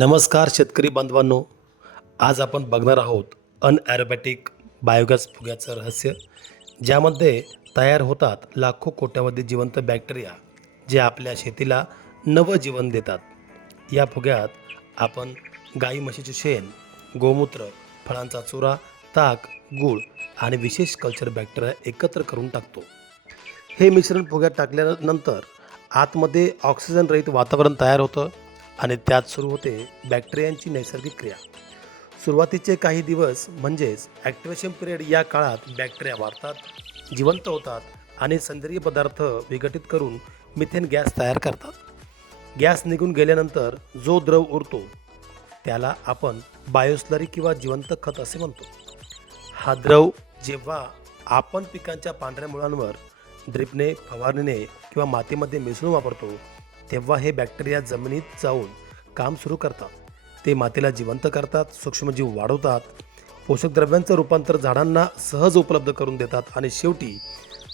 नमस्कार शेतकरी बांधवांनो. आज आपण बघणार आहोत अनॲरोबॅटिक बायोगॅस फुग्याचं रहस्य ज्यामध्ये तयार होतात लाखो कोट्यावधी जिवंत बॅक्टेरिया जे आपल्या शेतीला नवं जीवन देतात. या फुग्यात आपण गाई म्हशीचे शेण गोमूत्र फळांचा चुरा ताक गूळ आणि विशेष कल्चर बॅक्टेरिया एकत्र करून टाकतो. हे मिश्रण फुग्यात टाकल्यानंतर आतमध्ये ऑक्सिजनरहित वातावरण तयार होतं. आणि त्यात सुरू होते बॅक्टेरियांची नैसर्गिक क्रिया. सुरुवातीचे काही दिवस म्हणजेच ॲक्टिवेशन पिरियड या काळात बॅक्टेरिया वाढतात जिवंत होतात आणि सेंद्रिय पदार्थ विघटित करून मिथेन गॅस तयार करतात. गॅस निघून गेल्यानंतर जो द्रव उरतो त्याला आपण बायोस्लरी किंवा जिवंत खत असे म्हणतो. हा द्रव जेव्हा आपण पिकांच्या पांढऱ्या मुळांवर ड्रिपने फवारणीने किंवा मातीमध्ये मिसळून वापरतो तेव्हा हे बॅक्टेरिया जमिनीत जाऊन काम सुरू करतात. ते मातीला जिवंत करतात सूक्ष्मजीव वाढवतात पोषक द्रव्यांचं रूपांतर झाडांना सहज उपलब्ध करून देतात आणि शेवटी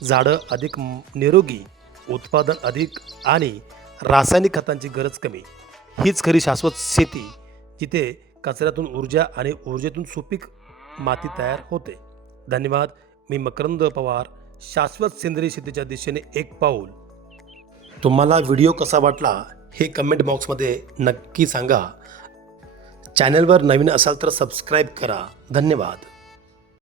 झाडं अधिक निरोगी उत्पादन अधिक आणि रासायनिक खतांची गरज कमी. हीच खरी शाश्वत शेती जिथे कचऱ्यातून ऊर्जा आणि ऊर्जेतून सुपीक माती तयार होते. धन्यवाद. मी मकरंद पवार शाश्वत सेंद्रिय शेतीच्या दिशेने एक पाऊल तुम्हाला व्हिडिओ कसा वाटला हे कमेंट बॉक्समध्ये नक्की सांगा. चॅनलवर नवीन असाल तर सबस्क्राईब करा. धन्यवाद.